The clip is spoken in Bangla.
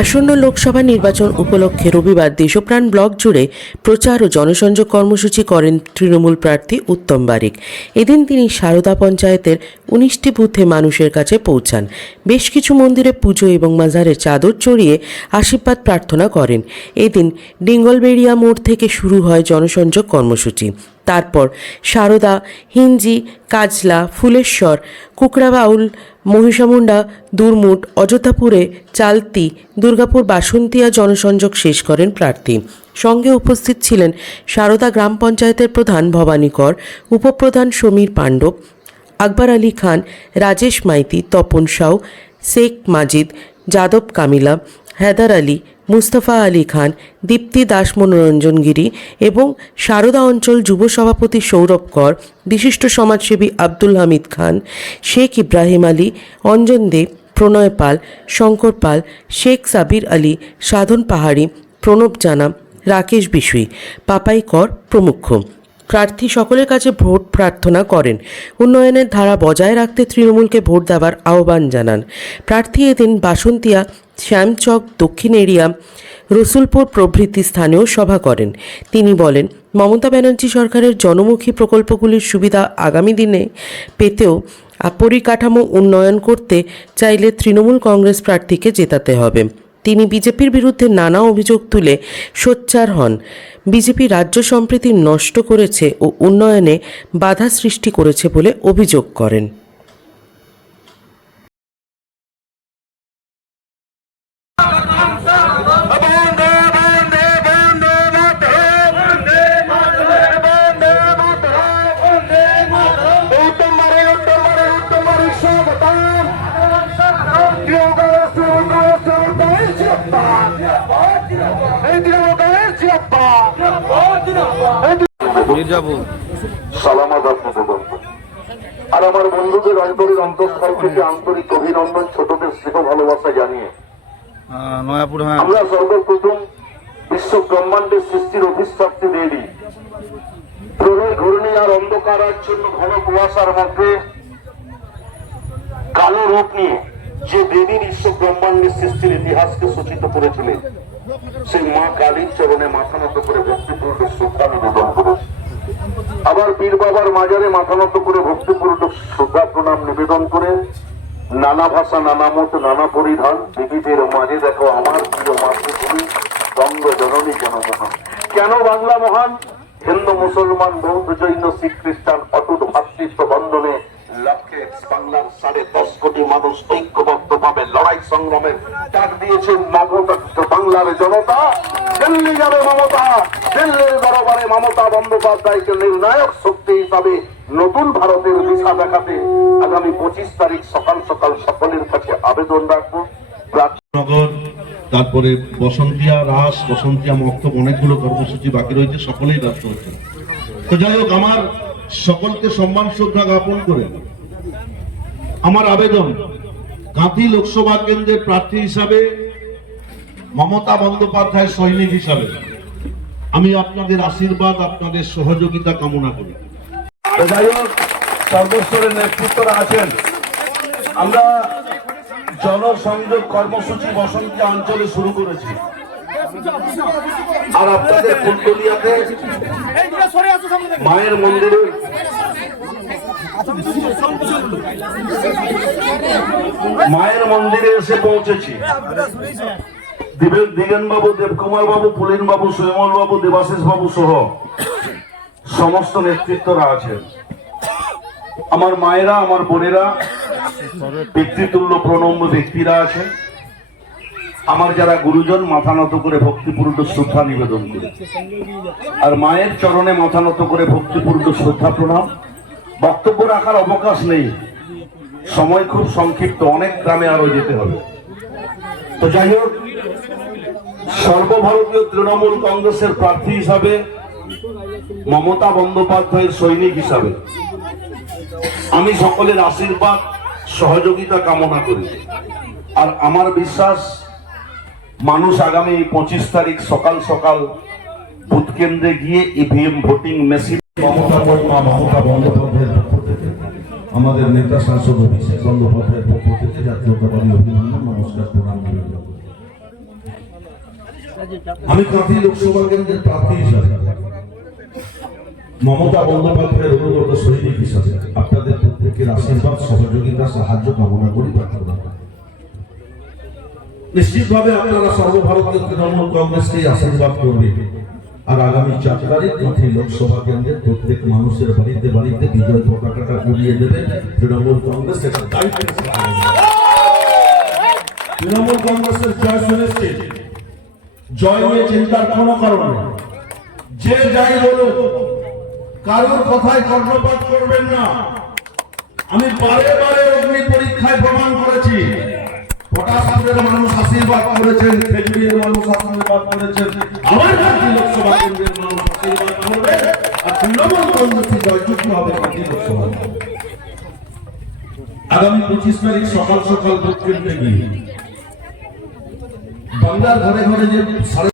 আসন্ন লোকসভা নির্বাচন উপলক্ষে রবিবার দেশপ্রাণ ব্লক জুড়ে প্রচার ও জনসংযোগ কর্মসূচি করেন তৃণমূল প্রার্থী উত্তম বারিক। এদিন তিনি সারদা পঞ্চায়েতের 19টি বুথে মানুষের কাছে পৌঁছান। বেশ কিছু মন্দিরে পুজো এবং মাজারে চাদর চড়িয়ে আশীর্বাদ প্রার্থনা করেন। এদিন ডিঙ্গলবেড়িয়া মোড় থেকে শুরু হয় জনসংযোগ কর্মসূচি। তারপর সারদা, হিঞ্জি, কাজলা, ফুলেশ্বর, কুকড়াবাউল, মহিষামুন্ডা, দুরমুট, অযোধ্যাপুরে চালতি, দুর্গাপুর বাসন্তিয়া জনসংযোগ শেষ করেন প্রার্থী। সঙ্গে উপস্থিত ছিলেন সারদা গ্রাম পঞ্চায়েতের প্রধান ভবানী কর, উপপ্রধান সমীর পাণ্ডব, আকবর আলী খান, রাজেশ মাইতি, তপন সাউ, শেখ মাজিদ, যাদব কামিলা, হেদার আলী, মুস্তফা আলী খান, দীপ্তি দাস, মনোরঞ্জন গিরি এবং সারদা অঞ্চল যুব সভাপতি সৌরভ কর, বিশিষ্ট সমাজসেবী আব্দুল হামিদ খান, শেখ ইব্রাহিম আলী, অঞ্জন দেব, প্রণয় পাল, শঙ্কর পাল, শেখ সাবির আলী, সাধন পাহাড়ি, প্রণব জানা, রাকেশ বিশুই, পাপাই কর প্রমুখ। প্রার্থী সকলের কাছে ভোট প্রার্থনা করেন। উন্নয়নের ধারা বজায় রাখতে তৃণমূলকে ভোট দেওয়ার আহ্বান জানান। প্রার্থী এদিন বাসন্তিয়া, শ্যামচক, দক্ষিণ এরিয়া, রসুলপুর প্রভৃতি স্থানেও সভা করেন। তিনি বলেন, মমতা ব্যানার্জি সরকারের জনমুখী প্রকল্পগুলির সুবিধা আগামী দিনে পেতেও পরিকাঠামো উন্নয়ন করতে চাইলে তৃণমূল কংগ্রেস প্রার্থীকে জেতাতে হবে। তিনি বিজেপির বিরুদ্ধে নানা অভিযোগ তুলে সোচ্চার হন। বিজেপি রাজ্য সম্প্রীতি নষ্ট করেছে ও উন্নয়নে বাধা সৃষ্টি করেছে বলে অভিযোগ করেন। আর আমার বন্ধুদের অন্তরের অন্তঃস্থল থেকে আন্তরিক অভিনন্দন, ছোটদের স্নেহ ভালোবাসা জানিয়ে আমরা সর্বপ্রথম বিশ্ব ব্রহ্মাণ্ডের সৃষ্টির অভিশপ্তি দেবী প্রলয় ঘূর্ণি আর অন্ধকারাচ্ছন্ন ঘন কুয়াশার মধ্যে কালো রূপ নিয়ে যে দেবী বিশ্ব ব্রহ্মাণ্ডের সৃষ্টির ইতিহাসকে সূচিত করেছিলেন, সেই মা কালীর চরণে মাথা নত করে ভক্তিপূর্ণ শ্রদ্ধা নিবেদন করেছে। আবার পীর বাবার মাজারে মাথা নত করে ভক্তিপূর্ণ শ্রদ্ধা প্রণাম নিবেদন করে নানা ভাষা, নানা মত, নানা পরিধান, দেবীদের মাঝে দেখো আমার প্রিয় মাতৃভূমি বঙ্গ জননী জনমহান। কেন বাংলা মহান? হিন্দু, মুসলমান, বৌদ্ধ, জৈন, শিখ, খ্রিস্টান অটুট ভাতৃত্ব বন্ধনে লক্ষ্যে বাংলার 10.5 কোটি মানুষ ঐক্যবদ্ধ ভাবে লড়াই সংগ্রামের ডাক দিয়েছেন নবদত্ত বাংলার জনতা। দিল্লি যাবে মমতা, দিল্লির দরবারে মমতা বন্দ্যোপাধ্যায়কে নির্ণায়ক শক্তি হিসাবে নতুন ভারতের দিশা দেখাতে আগামী 25 তারিখ সকাল সকাল সকলের কাছে আবেদন রাখবো। নগর, তারপরে বসন্তিয়া রাস, বসন্তিয়া মক্তব, অনেকগুলো কর্মসূচি বাকি রয়েছে, সকলেই ব্যস্ত হচ্ছে। তো যাই হোক, আমার সকলকে সম্মান শ্রদ্ধা জ্ঞাপন করে আমার আবেদন, কাঁথি লোকসভা কেন্দ্রের প্রার্থী হিসাবে, মমতা বন্দ্যোপাধ্যায় সৈনিক হিসাবে আমি আপনাদের আশীর্বাদ, আপনাদের সহযোগিতা কামনা করি। যাই হোক, সর্বস্তরের নেতৃত্বরা আছেন। আমরা জনসংযোগ কর্মসূচি বসন্তি অঞ্চলে শুরু করেছি। আর আপনাদের ফুলতলিয়াতে মায়ের মন্দিরে এসে পৌঁছেছি। দিগেন বাবু, দেবকুমার বাবু, পুলিন বাবু, সুয়মল বাবু, দেবাশিস বাবু সহ সমস্ত নেতৃত্বরা আছেন। আমার মায়েরা, আমার বোনেরা, পিতৃতুল্য প্রণম্য ব্যক্তিরা আছেন। আমার যারা গুরুজন মাথা নত করে ভক্তিপূর্ণ শ্রদ্ধা নিবেদন করে, আর মায়ের চরণে মাথা নত করে ভক্তিপূর্ণ শ্রদ্ধা প্রণাম। বক্তব্য রাখার অবকাশ নেই, সময় খুব সংক্ষিপ্ত, অনেক গ্রামে আরো যেতে হবে। তো যাই হোক, সর্বভারতীয় তৃণমূল কংগ্রেসের প্রার্থী হিসাবে, মমতা বন্দ্যোপাধ্যায়ের সৈনিক হিসাবে আমি সকলের আশীর্বাদ, সহযোগিতা কামনা করি। আর আমার বিশ্বাস, মানুষ আগামী 25 তারিখ সকাল সকাল বুথ কেন্দ্রে গিয়ে ইভিএম ভোটিং মেশিন মমতা বন্দ্যোপাধ্যায়ের পক্ষ থেকে, আমাদের নেতা সাংসদ অভিষেক বন্দ্যোপাধ্যায়ের পক্ষ থেকে জাতীয়তাবাদী অভিনন্দন, নমস্কার, প্রণাম। আমি কাঁথি লোকসভা কেন্দ্রের প্রার্থী হিসাবে মমতা বন্দ্যোপাধ্যায়ের অনুগত সৈনিক হিসাবে আপনাদের প্রত্যেকের আশীর্বাদ, সহযোগিতা, সাহায্য কামনা করি, প্রার্থনা করি। নিশ্চিতভাবে আপনারা সর্বভারতীয় তৃণমূল কংগ্রেসকে আশীর্বাদ করবে, আর আগামী 4 তারিখ কাঁথি লোকসভা কেন্দ্রের প্রত্যেক মানুষের বাড়িতে বাড়িতে বিজয় পতাকাটা উড়িয়ে দেবে তৃণমূল কংগ্রেস। এটা দায়িত্ব। তৃণমূল কংগ্রেসের জয় সুনিশ্চিত। জয় নিয়ে চিন্তার কোনো কারণ নেই। যে যাই বলুক, কারোর কথায় কর্ণপাত করবেন না। আমি বারে বারে অগ্নি পরীক্ষায় প্রমাণ করেছি। পটাশপুরের মানুষ আশীর্বাদ করেছেন, খেজুরির মানুষ আশীর্বাদ করেছেন, আমার কাঁথি লোকসভা কেন্দ্রের মানুষ আশীর্বাদ করবে, আর তৃণমূল কংগ্রেসের জয়যুক্ত হবে কাঁথি লোকসভা। আগামী 25 তারিখ সকাল সকাল ভোট কেন্দ্রে গিয়ে বাংলার ঘরে ঘরে যে